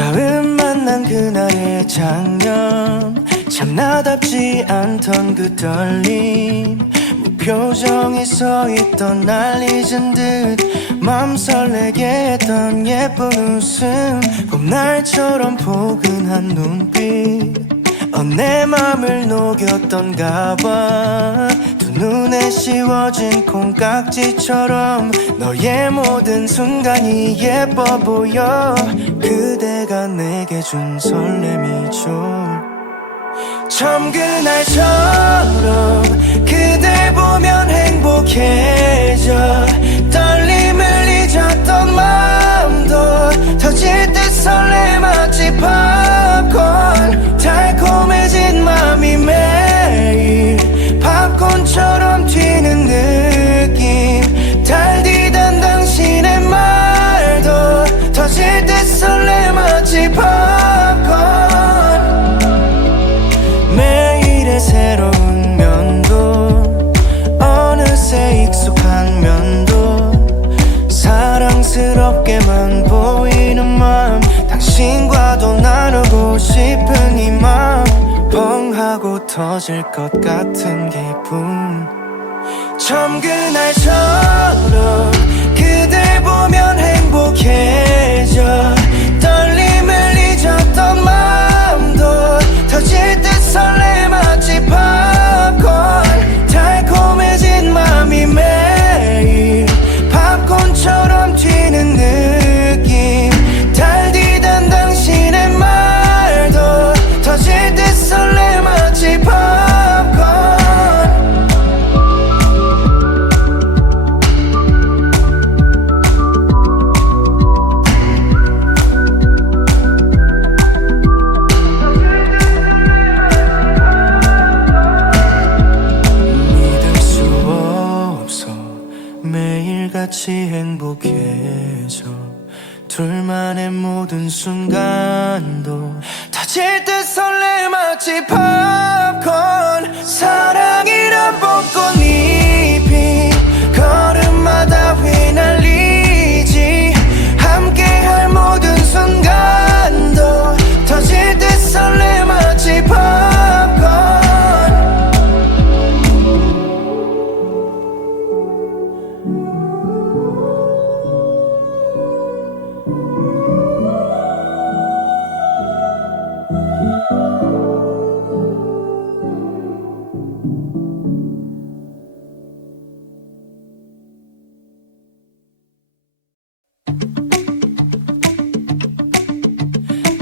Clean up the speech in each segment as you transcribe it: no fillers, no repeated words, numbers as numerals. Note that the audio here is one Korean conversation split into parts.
처음 만난 그날의 장면, 참 나답지 않던 그 떨림, 무표정이 서있던 날 잊은 듯 맘 설레게 했던 예쁜 웃음, 봄날처럼 포근한 눈빛, 내 맘을 녹였던가 봐. 두 눈에 씌워진 콩깍지처럼 너의 모든 순간이 예뻐 보여. 그대가 내게 준 설렘이죠. 처음 그날처럼 그댈 보면 행복해져. 떨림을 잊었던 마음도 터질 듯 설레 마치 팝콘. 달콤해진 맘이 매일 팝콘처럼 튀는 느낌. 달디던 당신의 말도 터질 듯 설레 마치 팝콘. 매일의 새로운 면도 어느새 익숙한 면도 사랑스럽게만 보이는 맘, 당신과도 나누고 싶은 이 맘, 뻥 하고 터질 것 같은 기분. 처음 그날처럼 그댈 보면 행복해져. 떨림을 잊었던 마음도 터질 듯 설레 마치 팝콘. 달콤해진 맘이 매일 팝콘처럼 튀는 느낌. 달디던 당신의 말도 터질 듯 설레 마치 팝콘. 매일같이 행복해져. 둘만의 모든 순간도 터질 듯 설레 마치 팝콘. 사랑이란 벚꽃잎이 걸음마다 휘날리지. 함께할 모든 순간도 터질 듯 설레 마치 팝콘.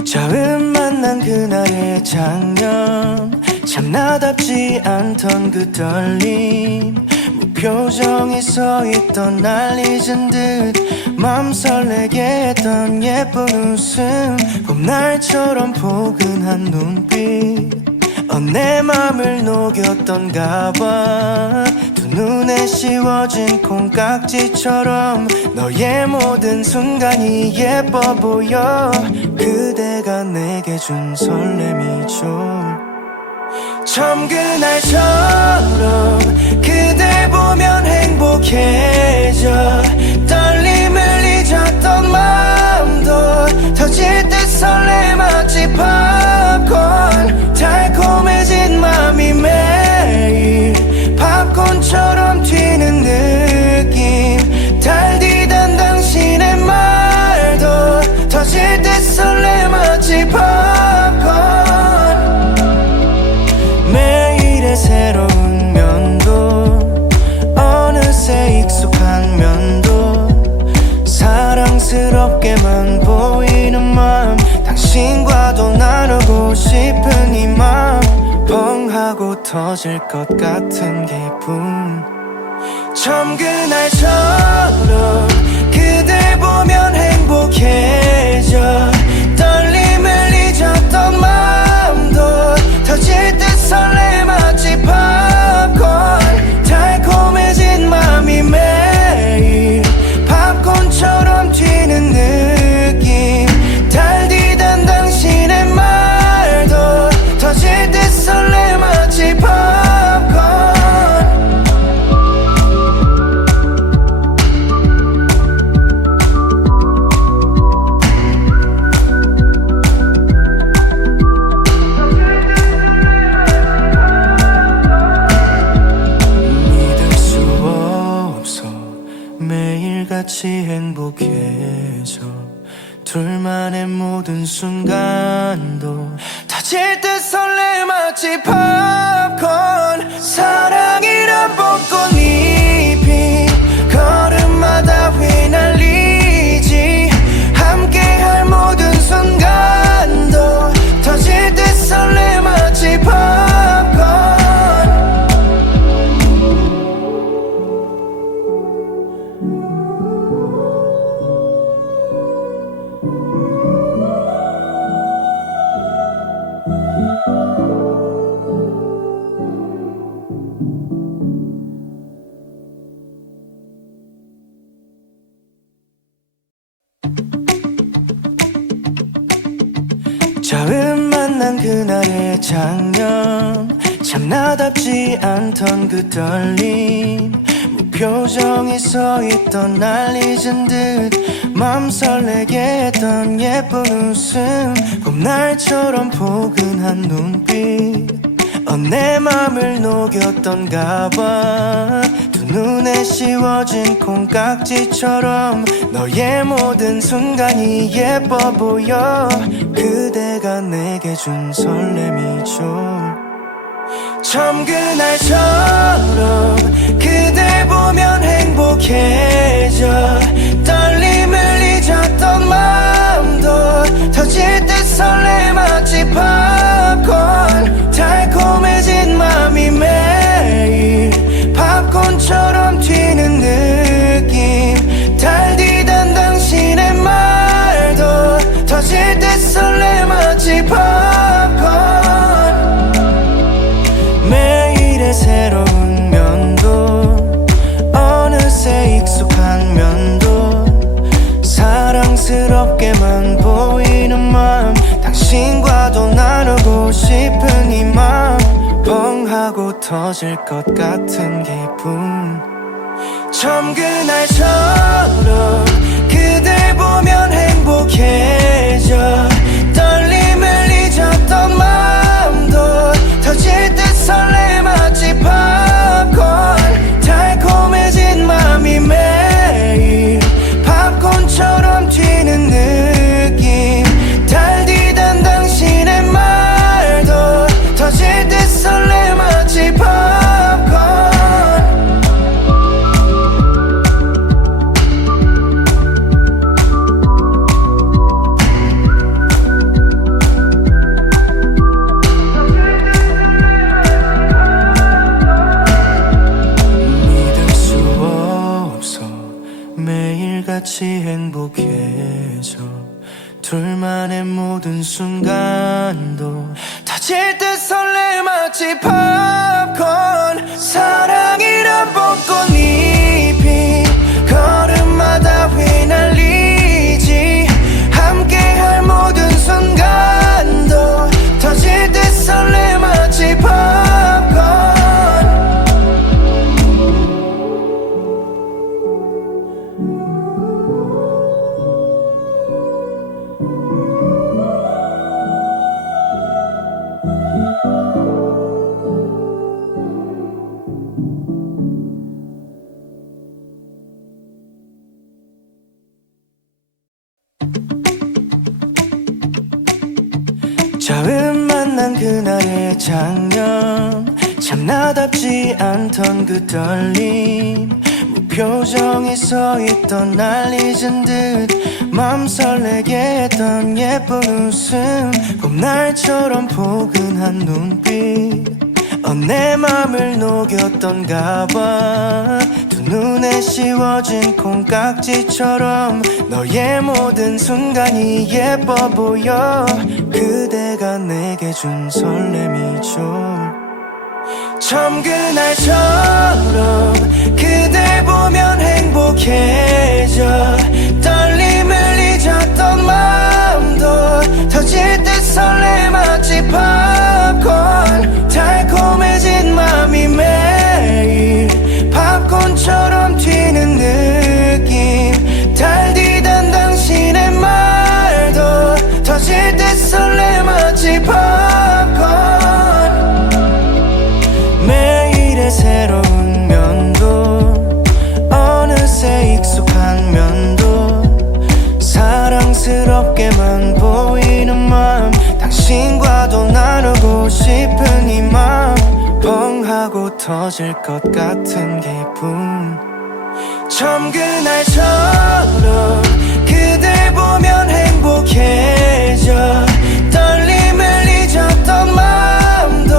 처음 만난 그날의 장면, 참 나답지 않던 그 떨림, 무표정이 서있던 날 잊은 듯 맘 설레게 했던 예쁜 웃음, 봄날처럼 포근한 눈빛, 내 맘을 녹였던가 봐. 두 눈에 씌워진 콩깍지처럼 너의 모든 순간이 예뻐 보여. 그대가 내게 준 설렘이죠. 처음 그날처럼 그댈 보면 행복해져. 떨림을 잊었던 마음도 터질 듯 설레 마치 팝콘. 달콤해진 맘이 매일 팝콘처럼 튀는 느낌. 달디던 당신의 말도 터질 듯 설레 마치 팝콘. 매일의 새로운 면도 어느새 익숙한 면도 사랑스럽게만 보이는 맘, 당신과도 나누고 싶은 이 맘, 뻥 하고 터질 것 같은 기분. 처음 그날처럼 그댈 보면 행복해져. 떨림을 잊었던 마음도 터질 듯 설레 마치 팝콘. 달콤해진 맘이 매일 팝콘처럼 튀는 느낌. 달디던 당신의 말도 터질 듯 설레 마치 팝콘. 매일같이 행복해져 둘만의 모든 순간도 터질 듯 설레 마치 팝콘 사랑이란 벚꽃잎이 걸음마다 휘날리지 함께할 모든 순간도 터질 듯 설레 마치 팝콘 처음 만난 그날의 장면 참 나답지 않던 그 떨림 무표정이 서있던 날 잊은 듯 맘 설레게 했던 예쁜 웃음 봄날처럼 포근한 눈빛 내 맘을 녹였던가 봐 두 눈에 씌워진 콩깍지처럼 너의 모든 순간이 예뻐 보여 그대가 내게 준 설렘이죠 처음 그날처럼 그댈 보면 행복해져 떨림을 잊었던 마음도 터질 듯 설레 마치 팝콘 달콤해진 맘이 매일 팝콘처럼 튀는 느낌 달디던 당신의 말도 터질 듯 설레 마치 팝콘 매일의 새로운 면도 어느새 익숙한 면도 사랑스럽게만 보이는 맘 당신과도 나누고 싶은 이 맘 뻥하고 터질 것 같은 기분 처음 그날처럼 그댈 보면 행복해져 떨림을 잊었던 마음도 터질 듯 설레 마치 팝콘 달콤해진 맘이 매일 팝콘처럼 튀는 느낌 달디던 당신의 말도 터질 듯 설레 마치 팝콘 믿을 수 없어 매일같이 행복해져 둘만의 모든 순간도 터질 듯 설레 마치 팝콘 사랑이란 벚꽃잎이 걸음마다 휘날리지 함께할 모든 순간도 터질 듯 설레 마치 팝콘 처음 만난 그날의 장면 참 나답지 않던 그 떨림 무표정이 서있던 날 잊은 듯 맘 설레게 했던 예쁜 웃음 봄날처럼 포근한 눈빛 내 맘을 녹였던가 봐 두 눈에 씌워진 콩깍지처럼 너의 모든 순간이 예뻐 보여 그대가 내게 준 설렘이죠 처음 그날처럼 그댈 보면 행복해져 떨림을 잊었던 마음도 터질 듯 설레 마치 팝콘 달콤해진 맘이 매일 팝콘처럼 튀는 느낌 달디던 당신의 말도 터질 듯 설레 마치 팝콘 매일의 새로운 면도 어느새 익숙한 터질 것 같은 기분. 처음 그날처럼 그댈 보면 행복해져. 떨림을 잊었던 마음도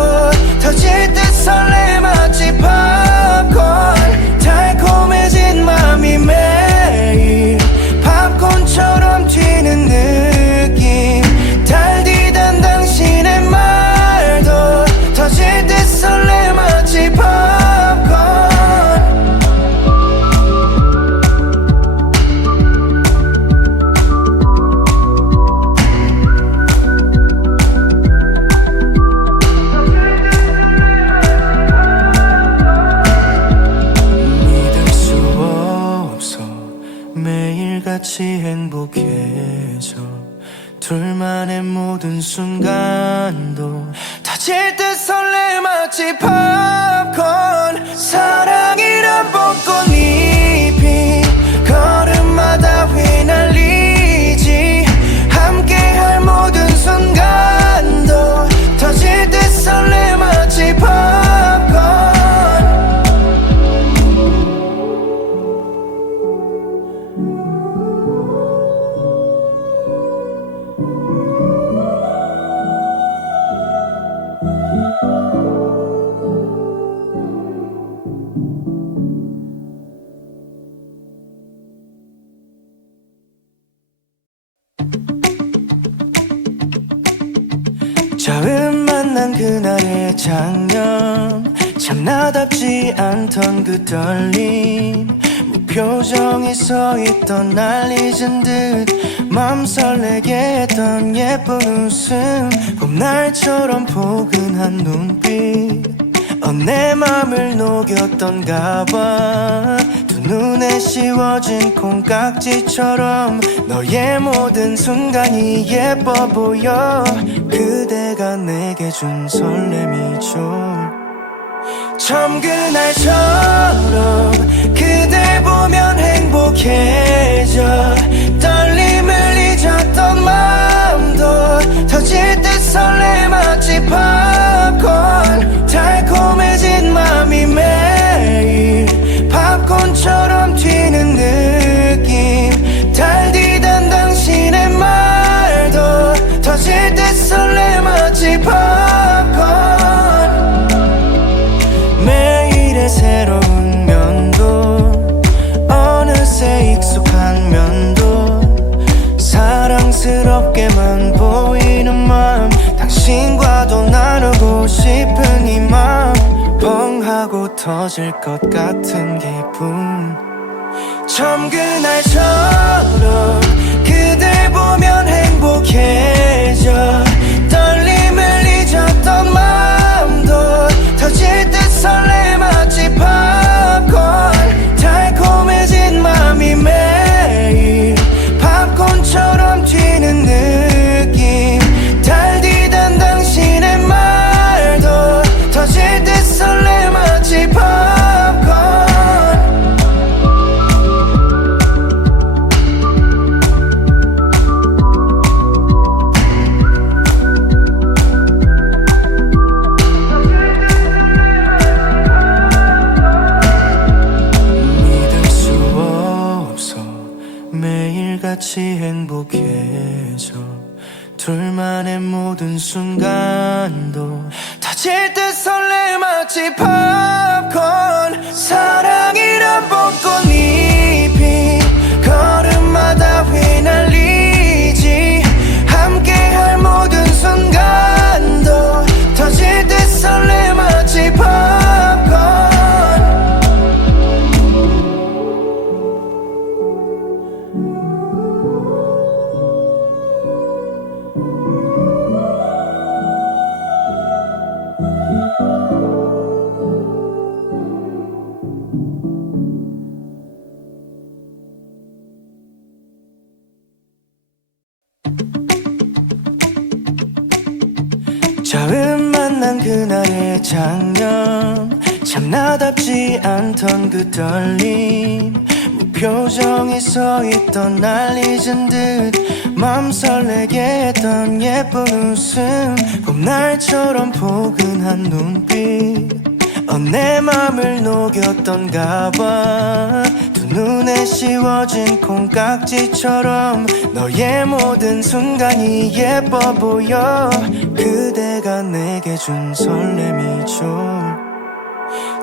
터질 듯 설레. 마치 팝콘 달콤해진 맘이 매일 팝콘처럼 튀는 느낌. 달디단 당신의 말도 터질 듯 설레. 마치 팝콘. 매일같이 행복해져. 둘만의 모든 순간도 터질 듯 설레. 마치 팝콘. 사랑이란 벚꽃잎이 걸음마다 휘날리지. 함께할 모든 순간도 터질 듯 설레. 마치 팝콘. 처음 만난 그날의 장면, 참 나답지 않던 그 떨림. 무표정이 서있던 날 잊은 듯 맘 설레게 했던 예쁜 웃음. 봄날처럼 포근한 눈빛, 내 맘을 녹였던가 봐. 두 눈에 씌워진 콩깍지처럼 너의 모든 순간이 예뻐 보여. 그대가 내게 준 설렘이죠. 처음 그날처럼 그댈 보면 행복해져. 떨림을 잊었던 마음도 터질 듯 설레. 마치 팝콘 달콤해진 맘이 매일 팝콘처럼 튀는 느낌. 달디단 당신의 말도 터질 듯 설레. 마치 팝콘. 매일의 새로운 면도 어느새 익숙한 면도 사랑스럽게만 보이는 맘. 당신과도 나누고 싶은 이 맘. 뻥 하고 터질 것 같은 기분. 처음 그날처럼 그댈 보면 행복해져. 떨림을 잊었던 마음도 터질 듯 설레. 마치 팝콘 달콤해진 맘이 매일 팝콘처럼 튀는 느낌. 달디단 당신의 말도 터질 듯 설레. 마치 팝콘. 매일같이 행복해져. 둘만의 모든 순간도 터질 듯 설레. 마치 팝콘. 사랑이란 벚꽃잎이 걸음마다 휘날리지. 함께할 모든 순간도 터질 듯 설레. 마치 팝콘. 처음 만난 그날의 장면, 참 나답지 않던 그 떨림. 무표정이 서있던 날 잊은 듯 맘 설레게 했던 예쁜 웃음. 봄날처럼 포근한 눈빛, 내 맘을 녹였던가 봐. 두 눈에 씌워진 콩깍지처럼 너의 모든 순간이 예뻐 보여. 그대가 내게 준 설렘이죠.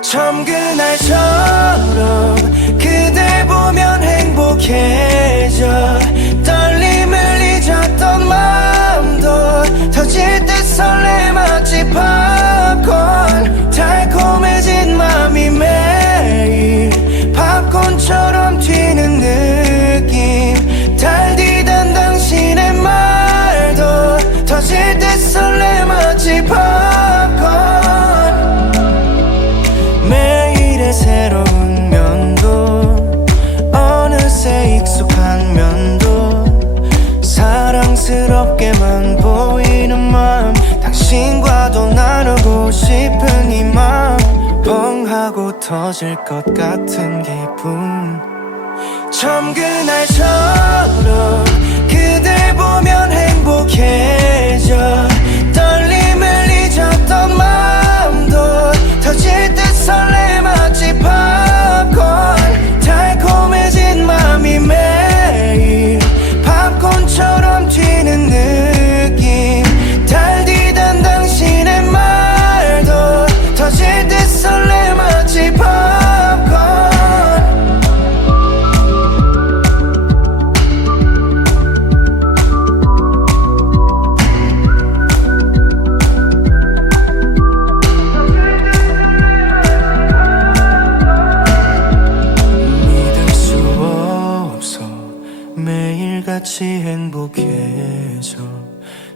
처음 그날처럼 그댈 보면 행복해져. 떨림을 잊었던 마음도 터질 듯 설레 마치 팝콘. 달콤해진 맘이 매일 팝콘처럼 튀는 느낌. 달디던 당신의 말도 터질 듯 설레 마치 팝콘. 매일의 새로운 면도 어느새 익숙한 면도 사랑스럽게만 보이는 맘. 당신과도 나누고 싶은 이 맘. 뻥하고 터질 것 같은 기분. 처음 그날처럼 그댈 보면 행복해져. 떨림을 잊었던 마음도 터질 듯 설레 마치 팝콘. 달콤해진 맘이 매일 팝콘처럼 튀는 느낌. 달디던 당신의 말도 터질 듯 설레 마치 팝콘. 매일같이 행복해져.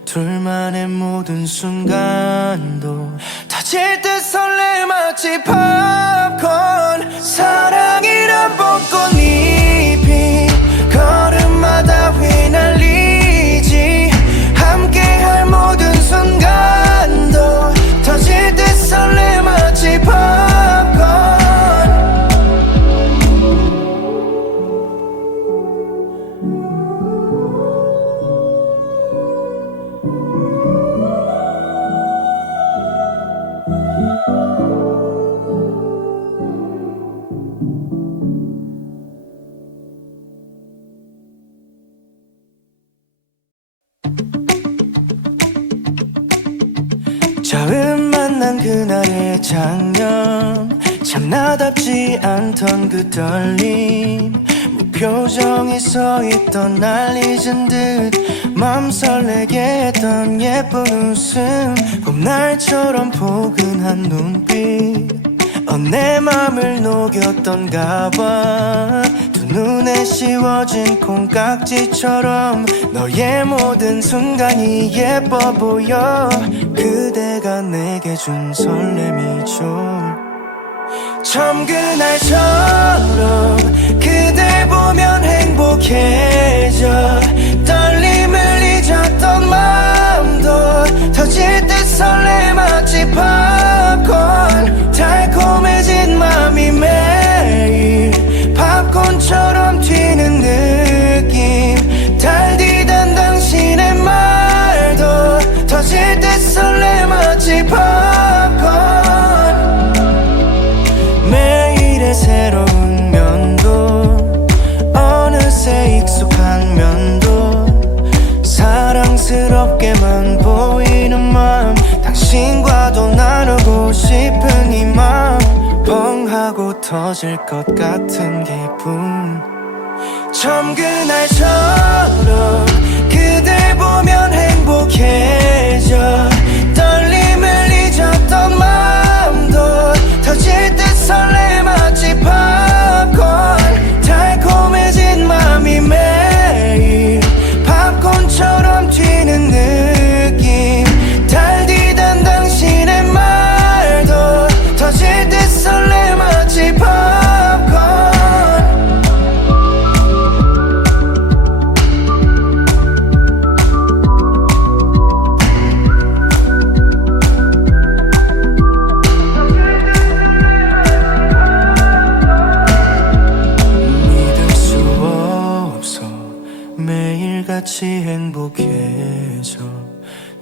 둘만의 모든 순간도 터질 듯 설레 마치 팝콘. 사랑이란 벚꽃잎이 걸음마다 휘날리지. 함께할 모든 순간도 터질 듯 설레 마치 팝콘. 처음 만난 그날의 장면, 참 나답지 않던 그 떨림. 무표정이 서있던 날 잊은 듯 맘 설레게 했던 예쁜 웃음. 봄날처럼 포근한 눈빛, 내 맘을 녹였던가 봐. 두 눈에 씌워진 콩깍지처럼 너의 모든 순간이 예뻐 보여. 그대가 내게 준 설렘이죠. 처음 그날처럼 그댈 보면 행복해져. 떨림을 잊었던 마음도 터질 듯 설레 마치 팝콘. 달콤해진 맘이 매일 팝콘처럼 튀는 느낌. 달디던 당신의 말도 터질 듯 설레 마치 팝콘. 매일의 새로운 면도 어느새 익숙한 면도 사랑스럽게만 보이는 맘. 당신과도 나누고 싶은 이 맘. 뻥하고 터질 것 같은 기분. 처음 그날처럼 그댈 보면 행복해져. 떨림을 잊었던 마음도 터질 듯 설레 마치 팝콘. 달콤해진 맘이 매일 팝콘처럼 튀는 느낌. 달디던 당신의 말도 터질 듯 설레 마치 팝콘. 매일같이 행복해져.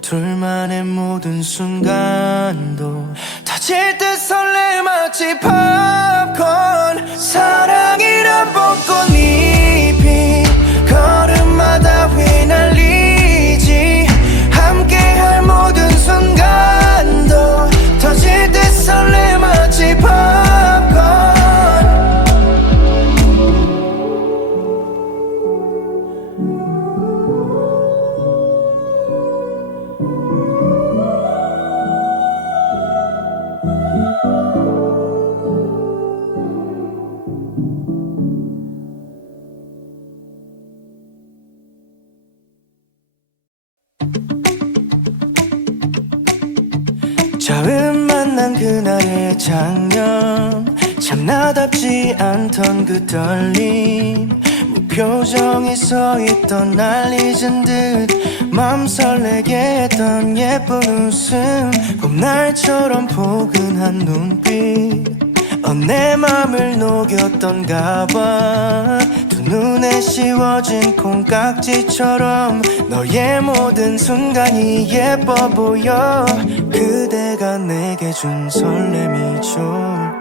둘만의 모든 순간도 터질 터질 듯 설레 마치 팝콘 사랑이란 벚꽃잎이 걸음마다 휘날리지 함께할 모든 순간도 터질 듯 설레 마치 팝콘 처음 만난 그날의 장면 참 나답지 않던 그 떨림 무표정이 서있던 날 잊은 듯 맘 설레게 했던 예쁜 웃음 봄날처럼 포근한 눈빛 내 맘을 녹였던가 봐 두 눈에 씌워진 콩깍지처럼 너의 모든 순간이 예뻐 보여 그대가 내게 준 설렘이죠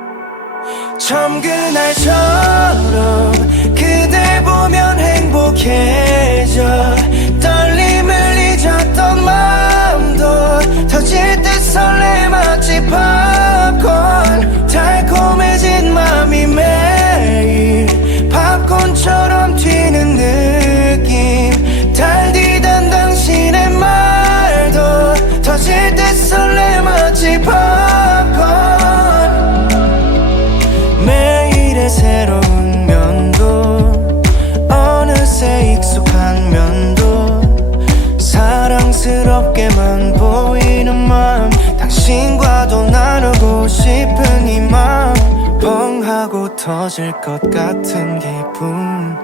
처음 그날처럼 그댈 보면 행복해져 떨림을 잊었던 마음도 터질 듯 설레 마치 팝콘 달콤해진 맘이 매일 팝콘처럼 튀는 느낌 달디단 당신의 말도 터질 듯 설레 마치 팝콘 매일의 새로운 면도 어느새 익숙한 면도 사랑스럽게만 보이는 맘 당신과도 나누고 싶은 이 맘 뻥 하고 터질 것 같은 기분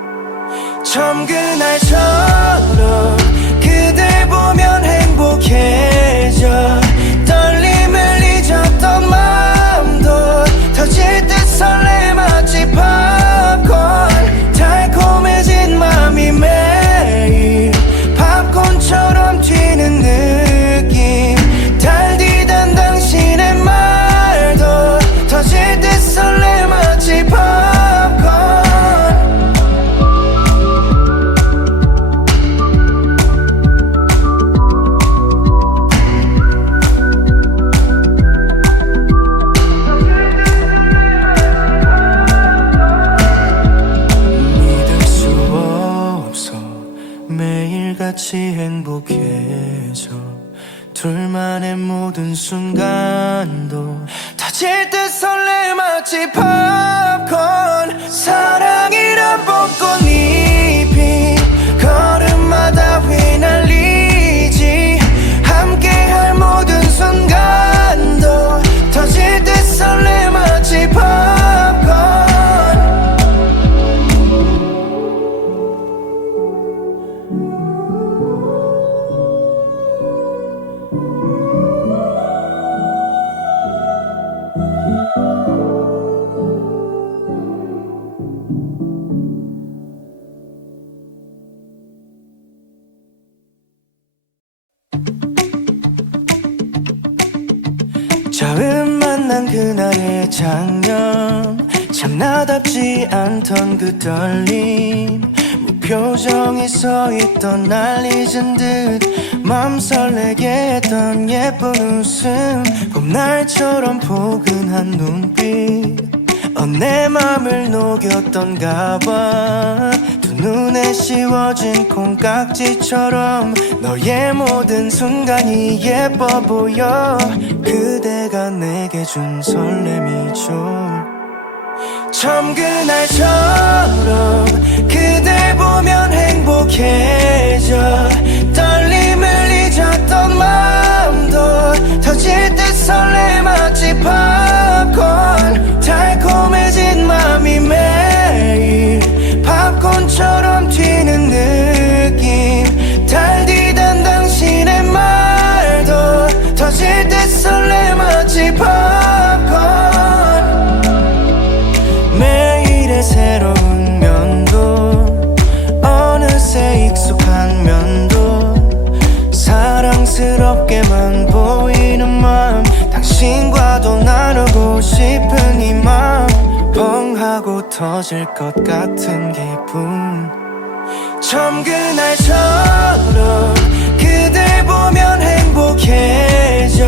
처음 그날처럼 그댈 보면 행복해져 떨림을 잊었던 마음도 터질 듯 설레 마치 팝콘 달콤해진 맘이 매일 팝콘처럼 튀는 느낌 달디단 당신의 말도 터질 듯 설레 마치 팝콘 믿을 수 없어 매일같이 행복해져 둘만의 모든 순간도 터질 듯 설레 마치 팝콘 사랑이란 벚꽃잎이 걸음마다 휘날리지 함께할 모든 순간도 터질 듯 설레 마치 팝콘 처음 만난 그날의 장면 참 나답지 않던 그 떨림 무표정이 서있던 날 잊은 듯 맘 설레게 했던 예쁜 웃음 봄날처럼 포근한 눈빛 내 맘을 녹였던가 봐 두 눈에 씌워진 콩깍지처럼 너의 모든 순간이 예뻐 보여 그대가 내게 준 설렘이죠 처음 그날처럼 그댈 보면 행복해져 떨림을 잊었던 마음도 터질 듯 설레 마치 팝콘 달콤해진 맘이 매일 팝콘처럼 튀는 느낌 달디단 당신의 말도 터질 듯 설레 마치 팝콘 매일의 새로운 면도 뻥하고 터질 것 같은 기분. 처음 그날처럼 그댈 보면 행복해져.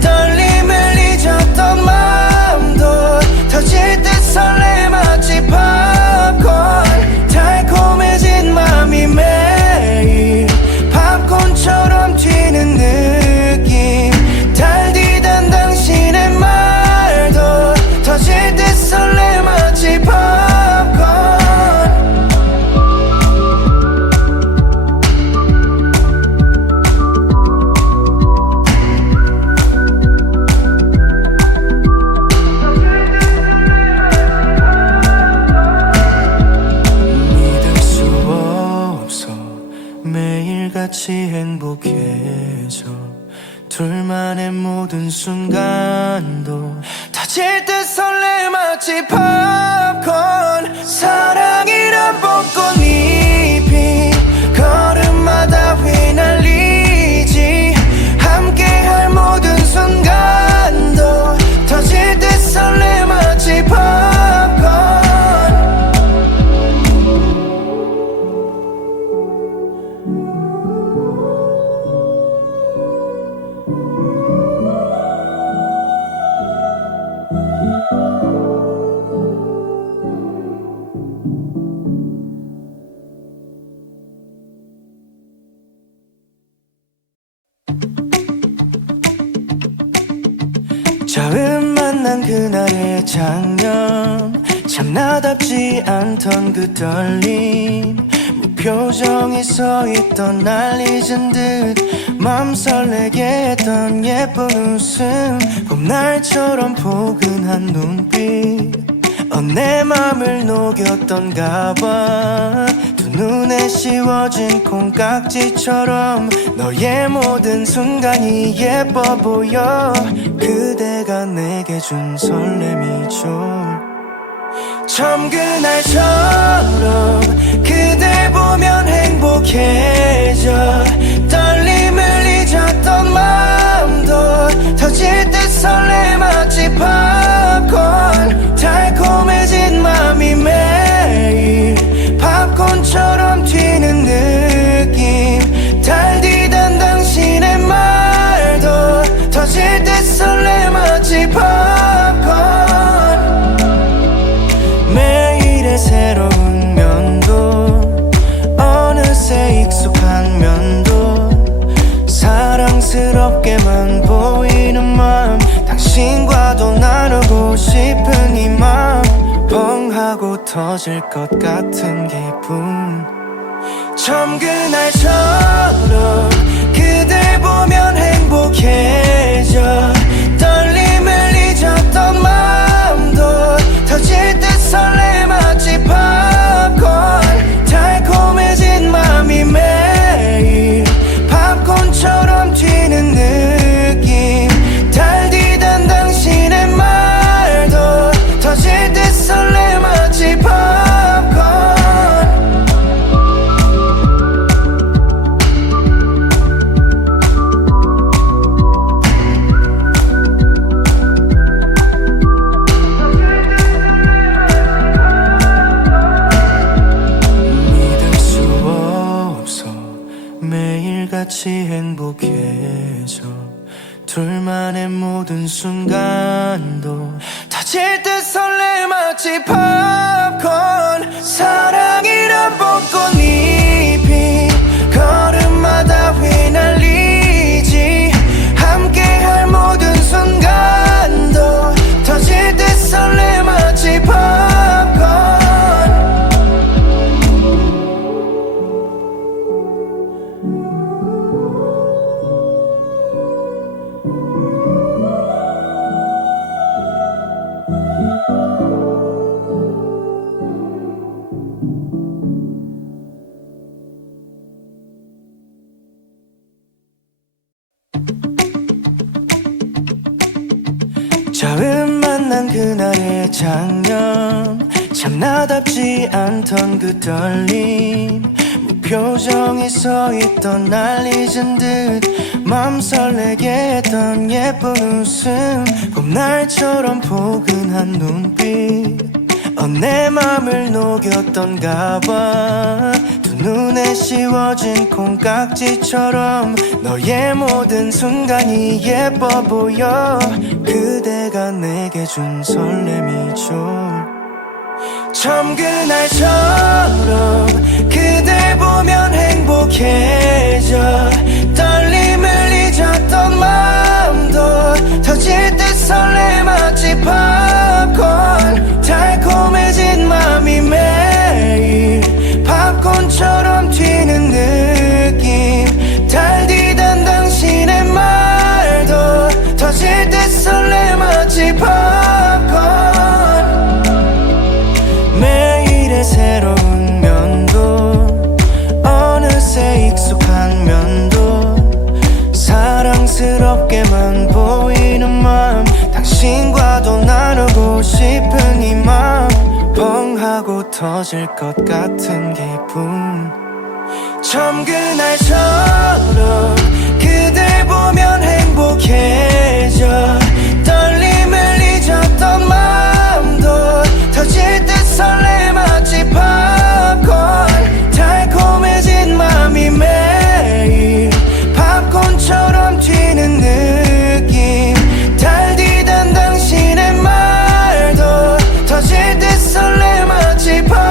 떨림을 잊었던 마음도 터질 듯 설레 마치 팝콘. 달콤해진 맘이 매일 팝콘처럼 튀는 느낌. 달디단 당신의 말도 터질 듯 설레 마치 팝콘. 매일같이 행복해져. 둘만의 모든 순간도 터질 듯 설레 마치 팝콘. 사랑이란 벚꽃잎이 걸음마다 휘날리지. 함께할 모든 순간도 터질 듯 설레 마치 팝콘. 처음 만난 그날의 장면, 참 나답지 않던 그 떨림. 무표정이 서있던 날 잊은 듯 맘 설레게 했던 예쁜 웃음. 봄날처럼 포근한 눈빛, 내 맘을 녹였던가 봐. 두 눈에 씌워진 콩깍지처럼 너의 모든 순간이 예뻐 보여. 그대가 내게 준 설렘이죠. 처음 그날처럼 그댈 보면 행복해져. 떨림을 잊었던 마음도 터질 듯 설레 마치 팝콘. 달콤해진 맘이 매일 팝콘처럼 튀는 느낌. 달디단 당신의 말도 터질 듯 설레 마치 팝콘. 매일의 새로운 면도 어느새 익숙한 면도 사랑스럽게만 보이는 맘. 당신과도 나누고 싶은 이 맘. 뻥하고 터질 것 같은 기분. 처음 그날처럼 그댈 보면 행복해져. 떨림을 잊었던 마음도 터질 듯 설레 마치 팝콘. 달콤해진 맘이 매일 팝콘처럼 튀는 느낌. 달디단 당신의 말도 터질 듯 설레 마치 팝콘. 매일같이 행복해져. 둘만의 모든 순간도 터질 듯 설레 마치 팝콘. 사랑이란 벚꽃잎이 걸음마다 휘날리지. 함께할 모든 순간도 터질 듯 설레 마치 팝콘. 처음 만난 그날의 장면, 참 나답지 않던 그 떨림. 무표정이 서있던 날 잊은 듯 맘 설레게 했던 예쁜 웃음. 봄날처럼 포근한 눈빛, 내 맘을 녹였던가 봐. 두 눈에 씌워진 콩깍지처럼 너의 모든 순간이 예뻐 보여. 그대가 내게 준 설렘이죠. 처음 그날처럼 그댈 보면 행복해져. 떨림을 잊었던 마음도 터질 듯 설레. 마치 팝콘 달콤해진 맘이 매일 팝콘처럼 튀는 느낌. 달디던 당신의 말도 터질 듯 설레. 마치 팝콘. 매일의 새로운 면도 어느새 익숙한 면도 사랑스럽게만 보이는 맘. 당신과도 나누고 싶은 이 맘. 뻥 하고 터질 것 같은 기분. 처음 그날처럼 그댈 보면 행복해져. 떨림을 잊었던 마음도 터질 듯 설레. 마치 팝콘 달콤해진 맘이 매일 팝콘처럼 튀는 느낌. 달디던 당신의 말도 터질 듯 설레. 마치 팝콘.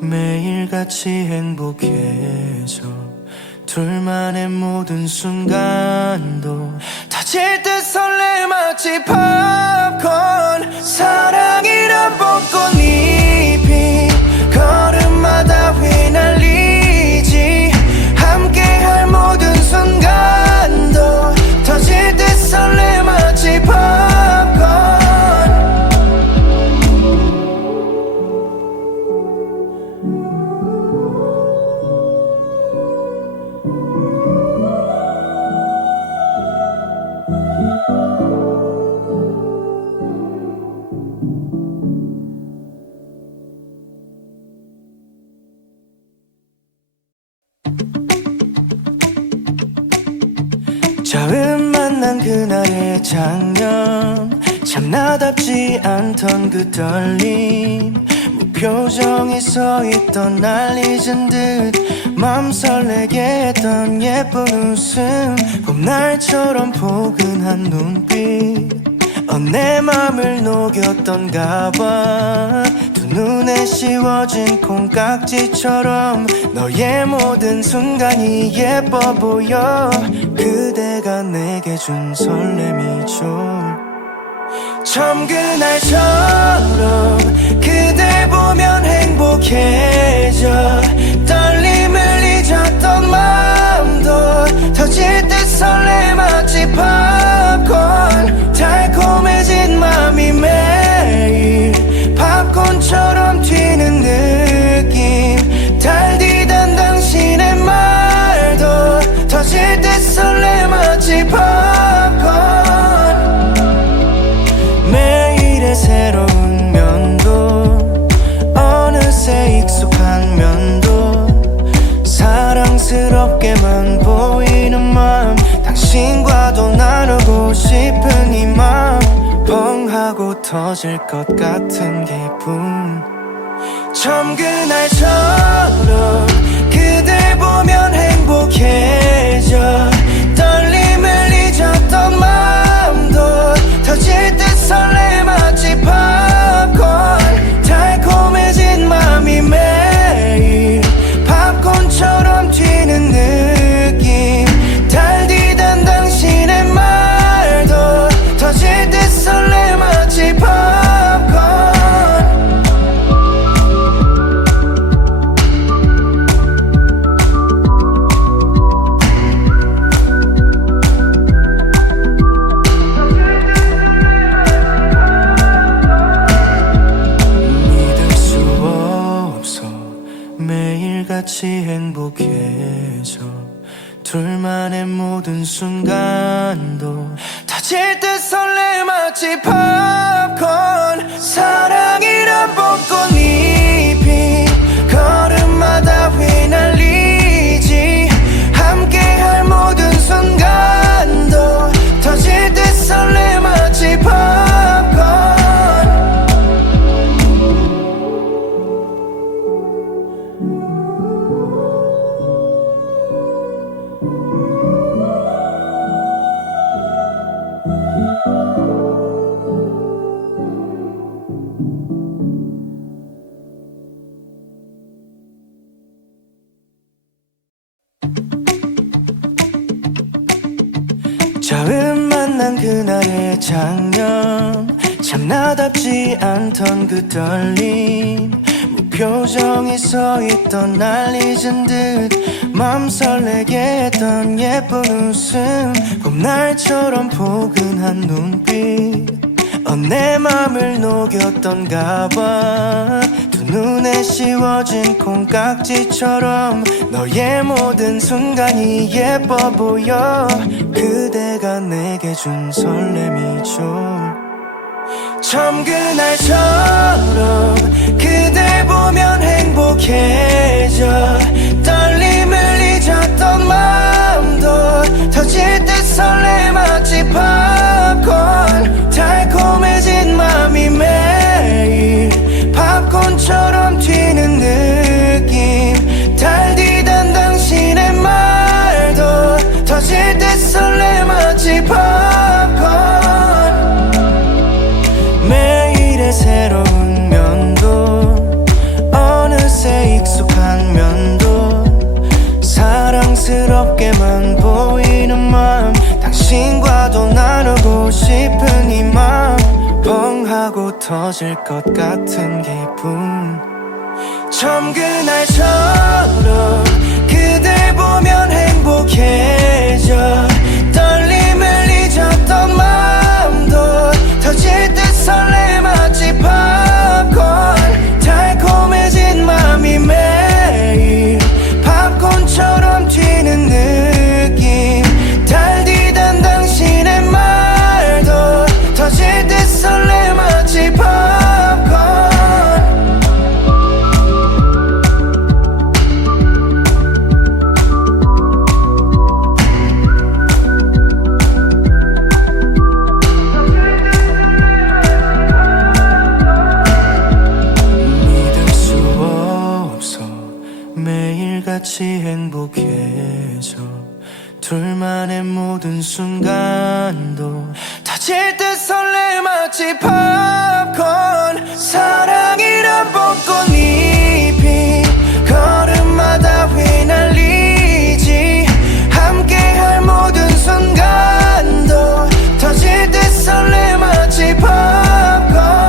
매일같이 행복해져. 둘만의 모든 순간도 터질 듯 설레. 마치 팝콘. 사랑이란 벚꽃잎이 걸음마다 휘날리지. 함께할 모든 순간도 터질 듯 설레. 마치 팝콘. 처음 만난 그날의 장면, 참 나답지 않던 그 떨림. 무표정이 서있던 날 잊은 듯 맘 설레게 했던 예쁜 웃음. 봄날처럼 포근한 눈빛, 내 맘을 녹였던가 봐. 두 눈에 씌워진 콩깍지처럼 너의 모든 순간이 예뻐 보여. 그대가 내게 준 설렘이죠. 처음 그날처럼 그댈 보면 행복해져. 떨림을 잊었던 마음도 터질 듯 설레. 마치 팝콘 달콤해진 맘이 매일 팝콘처럼 튀는 느낌. 달디던 당신의 말도 터질 듯 설레. 마치 팝콘. 매일의 새로운 면도 어느새 익숙한 면도 사랑스럽게만 보이는 맘. 당신과도 나누고 싶은 이 맘. 뻥 하고 터질 것 같은 기분. 처음 그날처럼 그댈 보면 행복해져. 떨림을 잊었던 마음도 터질 듯 설레. 마치 팝콘 달콤해진 맘이 매일 팝콘처럼 튀는 느낌. 달디던 당신의 말도 터질 듯 설레. 마치 팝콘. 매일같이 행복해져. 둘만의 모든 순간도 다 터질 듯 설레 마치 팝콘 사랑이란 벚꽃잎이 걸음마다 휘날리지 함께할 모든 순간도 터질 듯 설레 마치 팝콘 처음 만난 그날의 장면 참 나답지 않던 그 떨림 무표정이 서있던 날 잊은 듯 맘 설레게 했던 예쁜 웃음 봄날처럼 포근한 눈빛 내 맘을 녹였던가 봐 두 눈에 씌워진 콩깍지처럼 너의 모든 순간이 예뻐 보여 그대가 내게 준 설렘이죠 처음 그날처럼 그댈 보면 행복해져 떨림을 잊었던 마음도 터질 듯 설레 마치 팝콘 달콤해진 맘이 매일 팝콘처럼 튀는 느낌 달디던 당신의 말도 터질 듯 설레 마치 팝콘 매일의 새로운 면도 어느새 익숙한 면도 사랑스럽게만 보이는 마음 당신과도 나누고 싶은 이 마음 뻥 하고 터질 것 같은 기분 처음 그날처럼 그댈 보면 행복해져 떨림을 잊었던 마음도 터질 듯 설레 마치 팝콘 달콤해진 맘이 매일 팝콘처럼 튀는 느낌 달디던 당신의 말도 터질 듯 설레 마치 팝콘 믿을 수 없어 매일같이 행복해져 둘만의 모든 순간도 터질 듯 설레 마치 팝콘 사랑이란 벚꽃잎이 걸음마다 휘날리지 함께할 모든 순간도 터질 듯 설레 마치 팝콘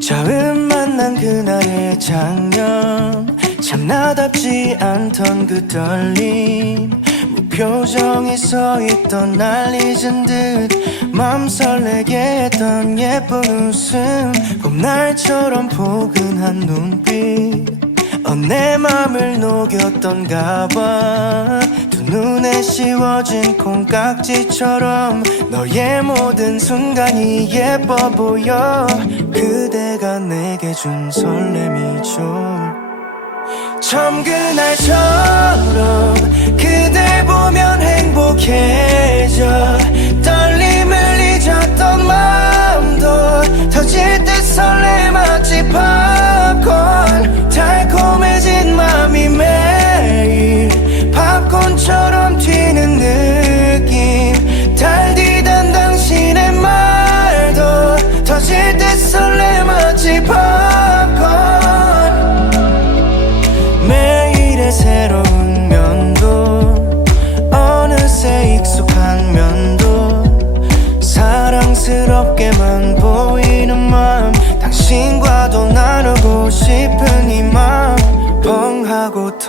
처음 만난 그날의 장면 참 나답지 않던 그 떨림 무표정이 서있던 날 잊은 듯 맘 설레게 했던 예쁜 웃음 봄날처럼 포근한 눈빛 내 맘을 녹였던가 봐 두 눈에 씌워진 콩깍지처럼 너의 모든 순간이 예뻐 보여 그대가 내게 준 설렘이죠 처음 그날처럼 그댈 보면 행복해져 떨림을 잊었던 마음도 터질 듯 설레 마치 팝콘 달콤해진 맘이 매일 팝콘처럼 튀는 느낌 달디던 당신의 말도 터질 듯 설레 마치 팝콘 매일의 새로운 면도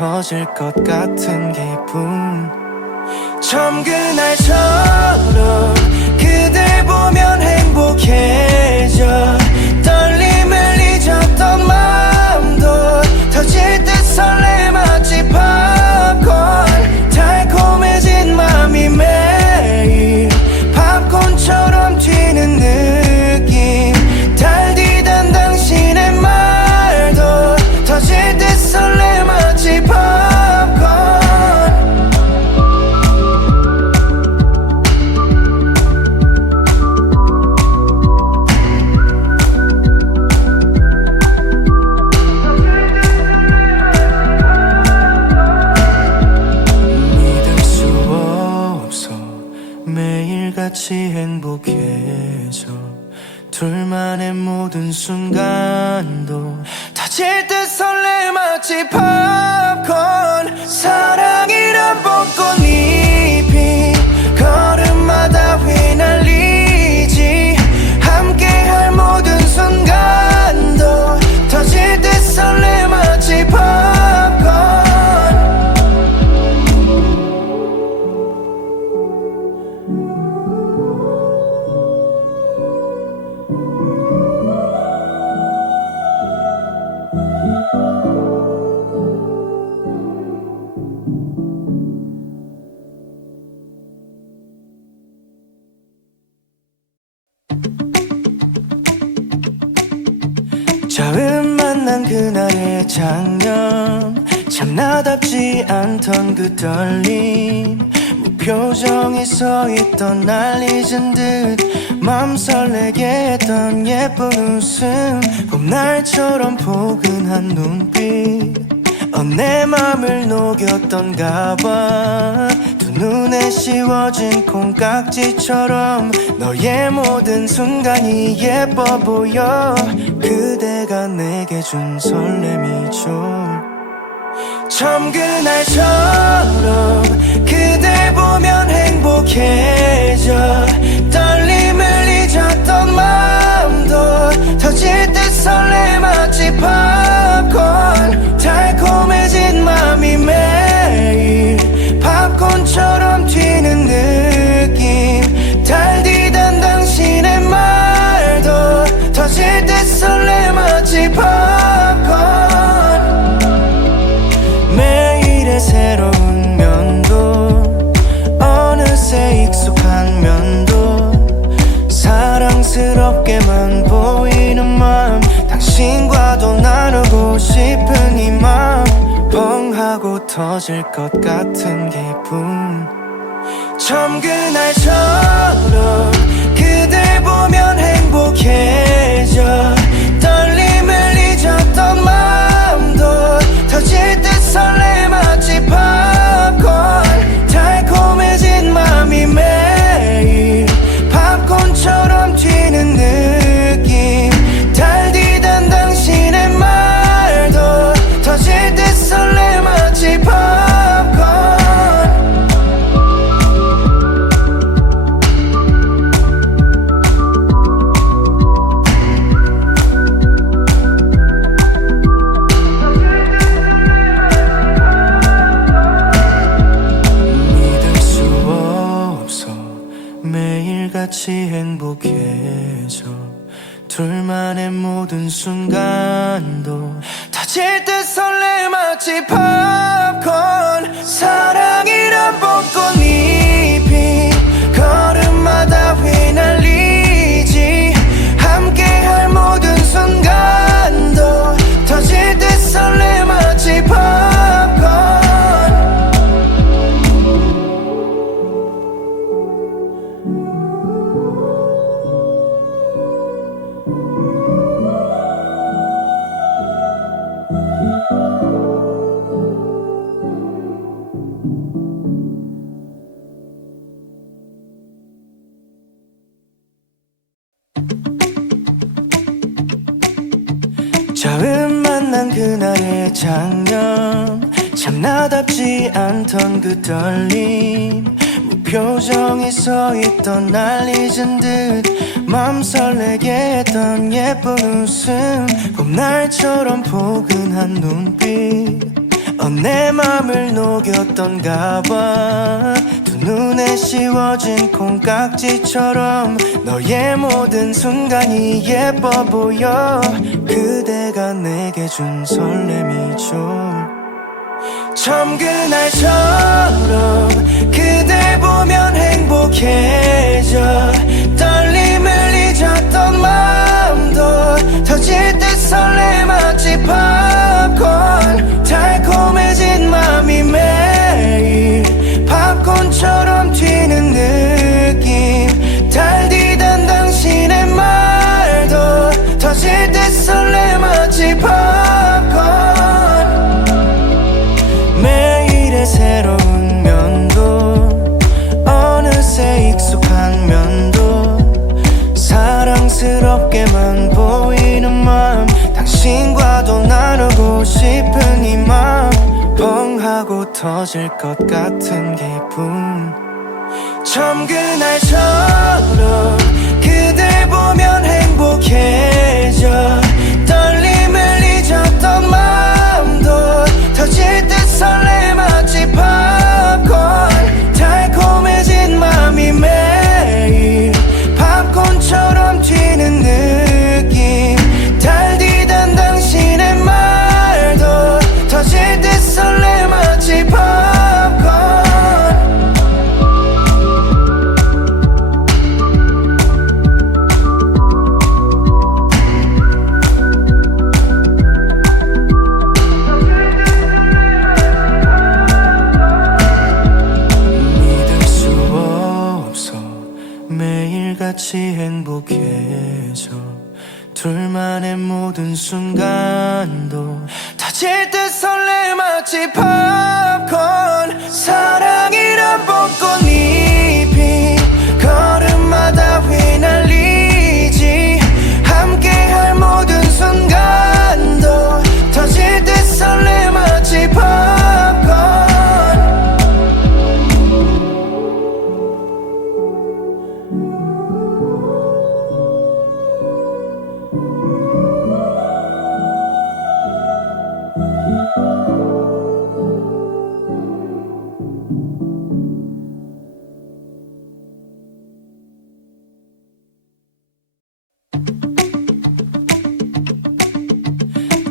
터질 것 같은 기분. 처음 그날처럼 그댈 보면 행복해져. 떨림을 잊었던 마음도 터질 듯 설레. 마치 팝콘 달콤해진 맘이 매일 팝콘처럼 튀는 느낌. 달디단 당신의 말도 터질 듯 설레. 마치 팝콘. 매일같이 행복해져. 둘만의 모든 순간도 터질 듯 설레. 마치 팝콘. 사랑이란 벚꽃잎이 걸음마다 휘날리지. 함께할 모든 순간도 터질 듯 설레. 마치 팝콘. 처음 만난 그날의 장면, 참 나답지 않던 그 떨림. 무표정이 서있던 날 잊은 듯 맘 설레게 했던 예쁜 웃음. 봄날처럼 포근한 눈빛, 내 맘을 녹였던가 봐. 두 눈에 씌워진 콩깍지처럼 너의 모든 순간이 예뻐 보여. 그대가 내게 준 설렘이죠. 처음 그날처럼 그댈 보면 행복해져. 떨림을 잊었던 마음도 터질 듯 설레. 마치 팝콘 달콤해진 맘이 매일 팝콘처럼 튀는 느낌. 달디단 당신의 말도 터질 듯 설레. 마치 팝콘. 매일의 새로운 면도 어느새 익숙한 면도 사랑스럽게만 보이는 맘. 당신과도 나누고 싶은 이 맘. 뻥 하고 터질 것 같은 기분. 처음 그날처럼 그댈 보면 행복해져. 떨림을 잊었던 마음도 터질 듯 설레. 마치 팝콘 달콤해진 맘이 매일 팝콘처럼 튀는 느낌. 달디단 당신의 말도 터질 듯 설레. 마치 팝콘. 매일같이 행복해져. 둘만의 모든 순간도 터질 듯 설레. 마치 팝콘. 사랑이란 벚꽃잎이 걸음마다 휘날리지. 함께할 모든 순간도 터질 듯 설레. 마치 팝콘. 처음 만난 그날의 장면, 참 나답지 않던 그 떨림. 무표정이 서있던 날 잊은 듯 맘 설레게 했던 예쁜 웃음. 봄날처럼 포근한 눈빛, 내 맘을 녹였던가 봐. 두 눈에 씌워진 콩깍지처럼 너의 모든 순간이 예뻐 보여. 그대가 내게 준 설렘이죠. 처음 그날처럼 그댈 보면 행복해져. 떨림을 잊었던 마음도 터질 듯 설레 마치 팝콘. 달콤해진 맘이 매일 팝콘처럼 튀는 느낌. 달디던 당신의 말도 터질 듯 설레 마치 팝콘. 매일의 새로운 면도 어느새 익숙한 면도 사랑스럽게만 보이는 맘. 당신과도 나누고 싶은 이 맘. 뻥하고 터질 것 같은 기분. 처음 그날처럼 그댈 보면 행복해져. 떨림을 잊었던 마음도 터질 듯 설레 마치 팝콘. 달콤해진 맘이 매일 팝콘처럼 튀는 느낌. 달디던 당신의 말도 터질 듯 설레 마치 팝콘. 매일같이 행복해져. 둘만의 모든 순간도 터질 듯 설레 마치 팝콘. 사랑이란 벚꽃잎이 걸음마다 휘날리지. 함께할 모든 순간도 터질 듯 설레 마치 팝콘.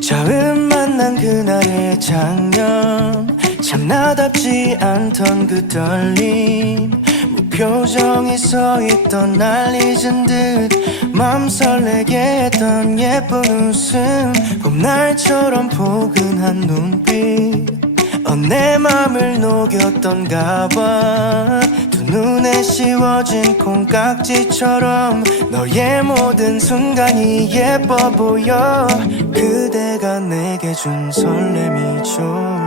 처음 만난 그날의 장면, 참 나답지 않던 그 떨림. 무표정이 서있던 날 잊은 듯 맘 설레게 했던 예쁜 웃음. 봄날처럼 포근한 눈빛, 내 맘을 녹였던가 봐. 두 눈에 씌워진 콩깍지처럼 너의 모든 순간이 예뻐 보여. 그대가 내게 준 설렘이죠.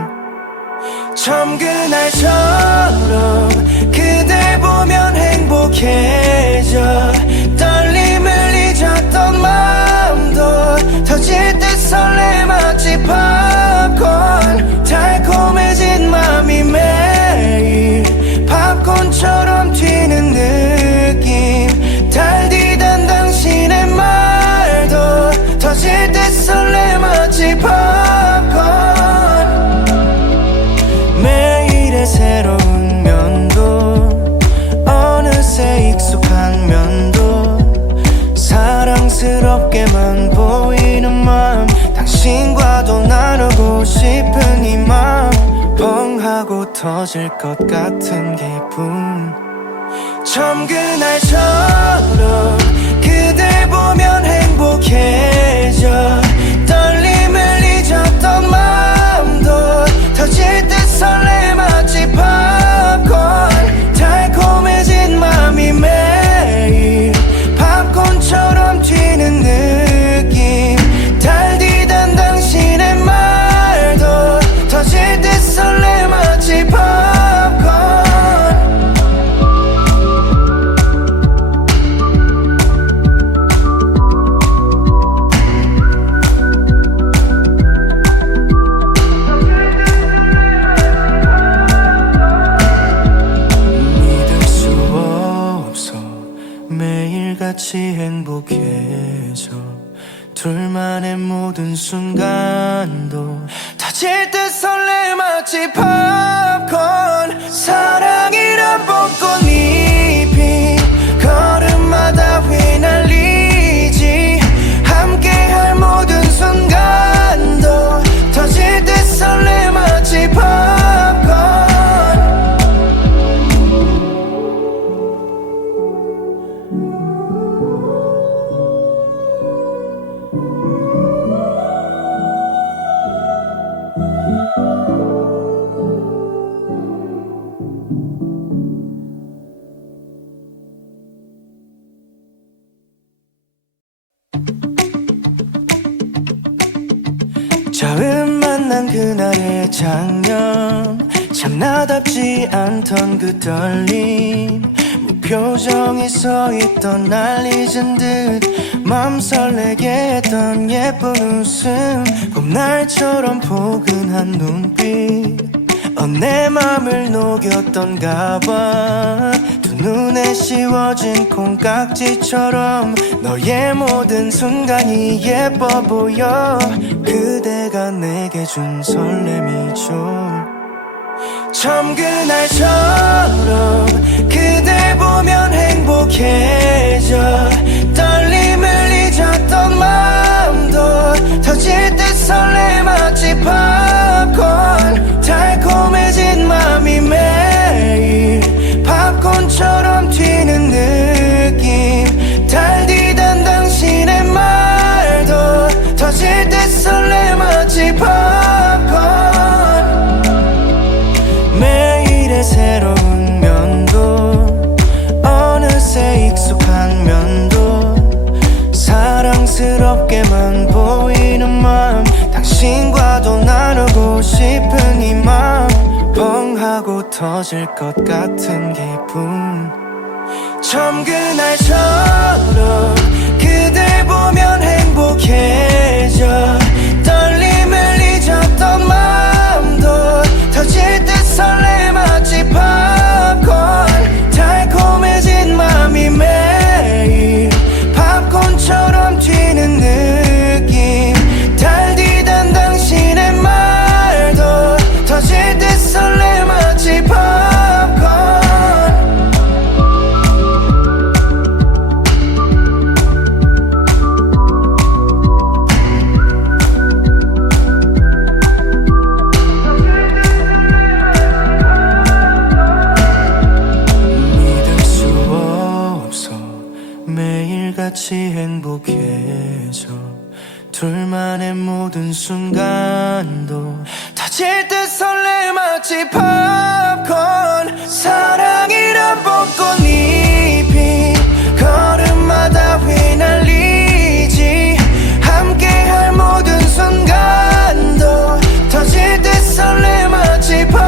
처음 그날처럼 그댈 보면 행복해져. 떨림을 잊었던 마음도 터질 듯 설레 마치 팝콘. 달콤해진 맘이 매일 팝콘처럼 튀는 느낌. 달디던 당신의 말도 터질 듯 설레 마치 팝콘. 매일의 새로운 면도 어느새 익숙한 면도 사랑스럽게만 보이는 맘. 당신과도 나누고 싶은 이 맘. 뻥하고 터질 것 같은 기분. 처음 그날처럼 그댈 보면 행복해져. 떨림을 잊었던 마음도 터질 듯 설레 마치 팝콘. 달콤해진 맘이 매일 팝콘처럼 튀는 느낌. 달디던 당신의 말도 터질 듯 설레 마치 팝콘. 매일같이 행복해져. 둘만의 모든 순간도 다 터질 듯 설레 마치 팝콘 사랑이란 벚꽃잎이 걸음마다 휘날리지 함께할 모든 순간도 터질 듯 설레 마치 팝콘 처음 만난 그날의 장면 참 나답지 않던 그 떨림 무표정이 서있던 날 잊은 듯 맘 설레게 했던 예쁜 웃음 봄날처럼 포근한 눈빛 내 맘을 녹였던가 봐 두 눈에 씌워진 콩깍지처럼 너의 모든 순간이 예뻐 보여 그대가 내게 준 설렘이죠 처음 그날처럼 그댈 보면 행복해져 떨림을 잊었던 마음도 터질 듯 설레 마치 팝콘 달콤해진 맘이 매일 팝콘처럼 튀는 느낌 달디단 당신의 말도 터질 듯 설레 마치 팝콘 매일의 새로운 면도 어느새 익숙한 면도 사랑스럽게만 보이는 맘 당신과도 나누고 싶은 이 맘 뻥 하고 터질 것 같은 기분 처음 그날처럼 그댈 보면 행복해져 떨림을 잊었던 마음도 터질 듯 설레 마치 팝콘 달콤해진 맘이 매일 팝콘처럼 튀는 느낌 달디단 당신의 말도 터질 듯 설레 마치 팝콘 믿을 수 없어 매일같이 행복해져 둘만의 모든 순간도 터질 듯 설레 마치 팝콘 사랑이란 벚꽃잎이 걸음마다 휘날리지 함께할 모든 순간도 터질 듯 설레 마치 팝콘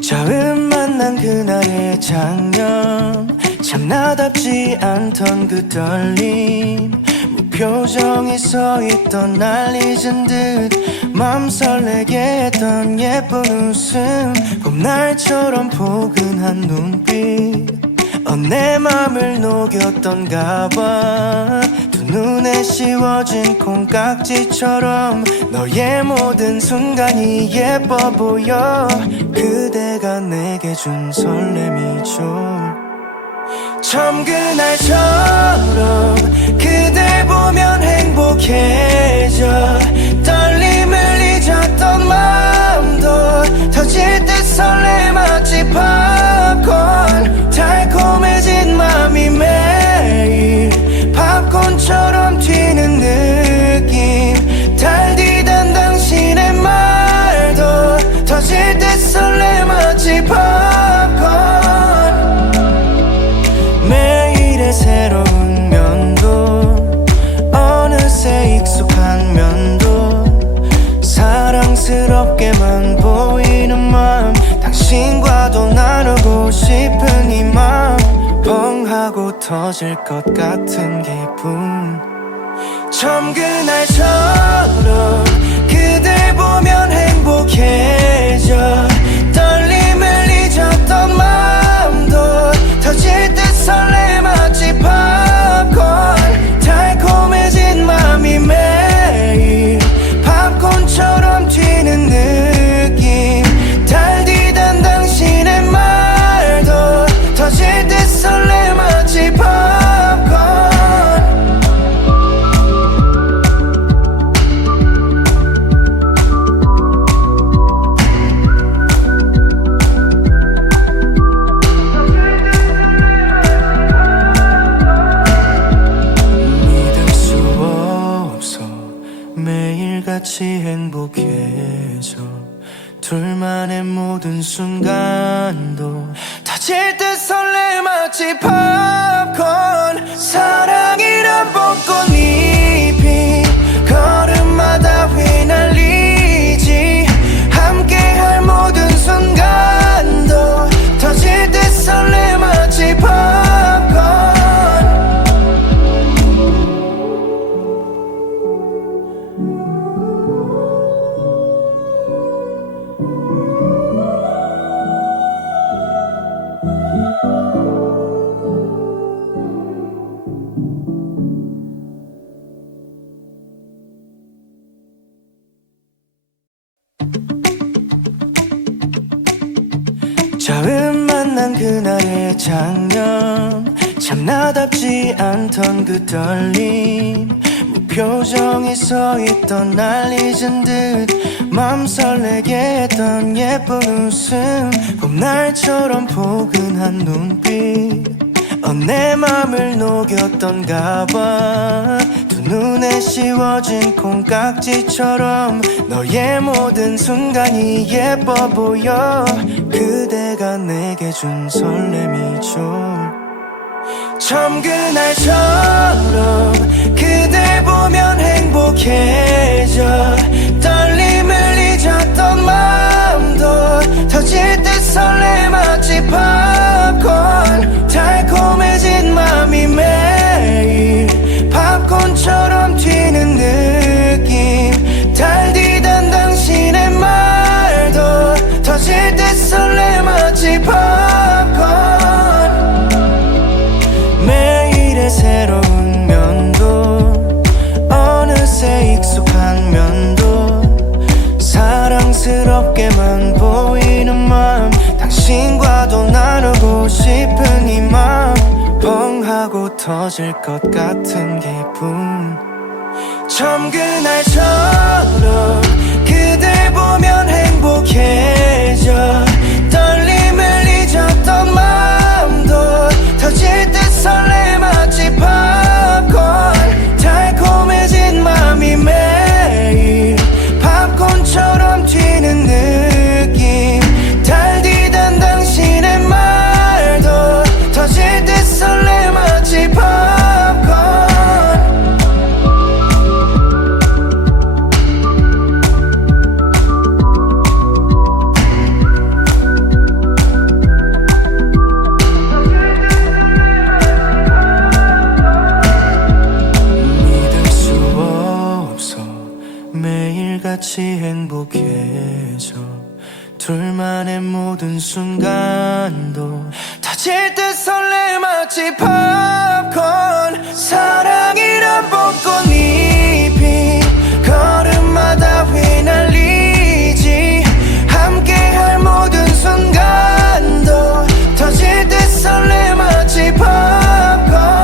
처음 만난 그날의 장면 참 나답지 않던 그 떨림 무표정이 서있던 날 잊은 듯 맘 설레게 했던 예쁜 웃음 봄날처럼 포근한 눈빛 내 맘을 녹였던가 봐 두 눈에 씌워진 콩깍지처럼 너의 모든 순간이 예뻐 보여 그대가 내게 준 설렘이죠 처음 그날처럼 그댈 보면 행복해져 떨림을 잊었던 마음도 터질 듯 설레 마치 팝콘 달콤해진 맘이 매일 팝콘처럼 튀는 느낌 달디단 당신의 말도 터질 듯 설레 마치 팝콘 매일의 새로운 면도 어느새 익숙한 면도 사랑스럽게만 보이는 맘 당신과도 나 뻥하고 터질 것 같은 기분 처음 그날처럼 그댈 보면 행복해져 떨림을 잊었던 마음도 터질 듯 설레 마치 팝콘 달콤해진 맘이 매일 팝콘처럼 튀는 느낌 달디단 당신의 말도 터질 듯 설레 마치 팝콘 매일같이 행복해져 둘만의 모든 순간도 터질 듯 설레 마치 팝콘 사랑이란 벚꽃잎이 걸음마다 휘날리지 함께할 모든 순간도 터질 듯 설레 마치 팝콘 처음 만난 그날의 장면 참 나답지 않던 그 떨림 무표정이 서있던 날 잊은 듯 맘 설레게 했던 예쁜 웃음 봄날처럼 포근한 눈빛 내 맘을 녹였던가 봐 두 눈에 씌워진 콩깍지처럼 너의 모든 순간이 예뻐 보여 그대가 내게 준 설렘이죠 처음 그날처럼 그댈 보면 행복해져 떨림을 잊었던 마음도 터질 듯 설레 마치 팝콘 달콤해진 맘이 매일 팝콘처럼 튀는 느낌 달디단 당신의 말도 터질 듯 설레 마치 팝콘 매일의 새로운 면도 어느새 익숙한 면도 사랑스럽게만 보이는 맘 당신과도 나누고 싶은 이 맘 뻥하고 터질 것 같은 기분 처음 그날처럼 그댈 보면 행복해져 떨림을 잊었던 마음도 터질 듯 설레 마치 팝콘 달콤해진 맘이 매일 팝콘처럼 튀는 느낌 달디단 당신의 말도 터질 듯 설레 마치 팝콘 믿을 수 없어 매일같이 행복해져 둘만의 모든 순간도 터질 듯 설레 마치 팝콘 사랑이란 벚꽃잎이 걸음마다 휘날리지 함께할 모든 순간도 터질 듯 설레 마치 팝콘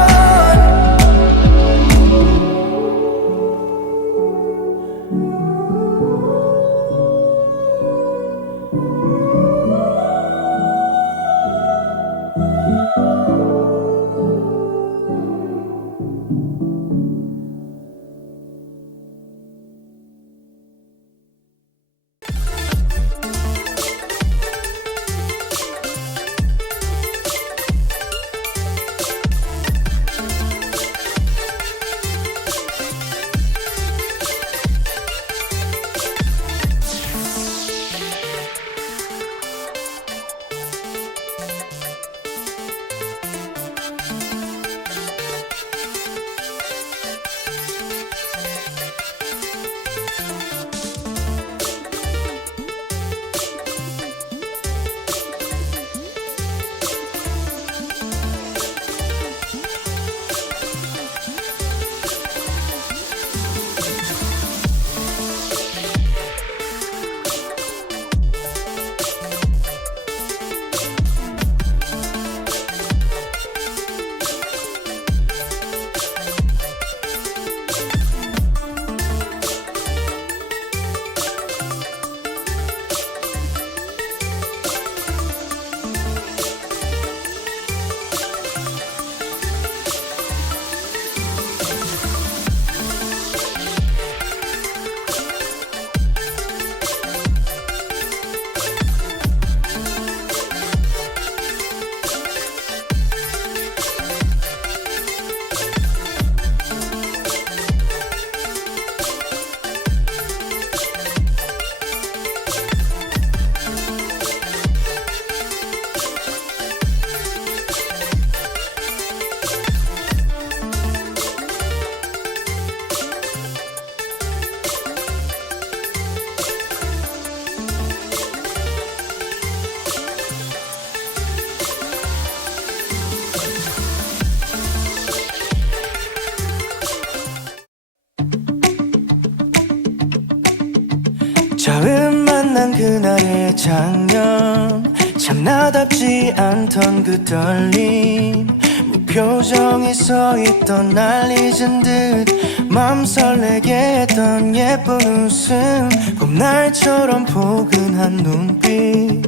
만난 그날의 장면, 참 나답지 않던 그 떨림, 무표정이 서있던 날 잊은 듯 맘 설레게 했던 예쁜 웃음, 봄날처럼 포근한 눈빛,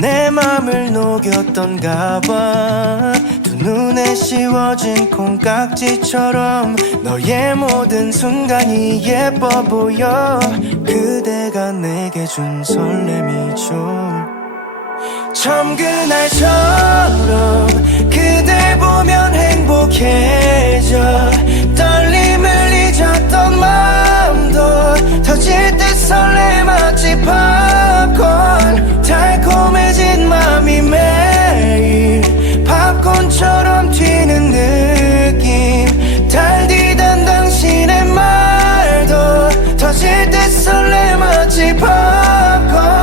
내 맘을 녹였던가 봐. 두 눈에 씌워진 콩깍지처럼 너의 모든 순간이 예뻐 보여. 그대가 내게 준 설렘이죠. 처음 그날처럼 그댈 보면 행복해져. 떨림을 잊었던 마음도 터질 듯 설레 마치 팝콘. 달콤해진 맘이 매일 팝콘처럼 튀는 느낌. 달디던 당신의 말도 터질 듯 설레 마치 팝콘.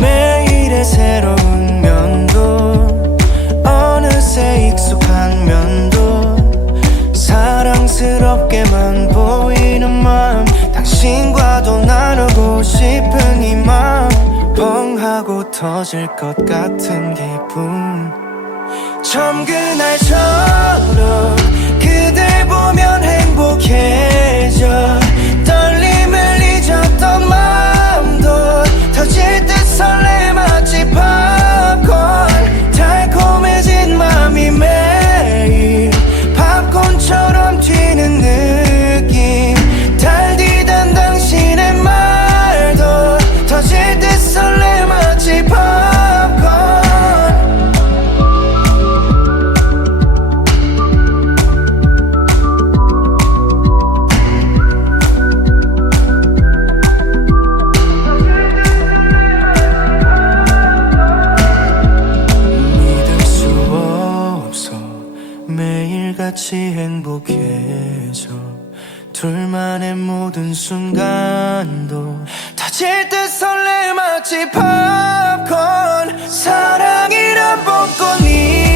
매일의 새로운 면도 어느새 익숙한 면도 사랑스럽게만 보이는 맘, 당신과도 나누고 싶은 이 맘, 뻥 하고 터질 것 같은 기분. 처음 그날처럼 그댈 보면 행복해져. 떨림을 잊었던 마음도 터질 듯 설레 마치 팝콘. 달콤해진 맘이 매일 팝콘처럼 튀는 느낌. 달디던 당신의 말도 터질 듯 설레 마치 팝콘. 믿을 수 없어 매일같이 행복해져. 둘만의 모든 순간도 터질 듯 설레 마치 팝콘. 사랑이란 벚꽃이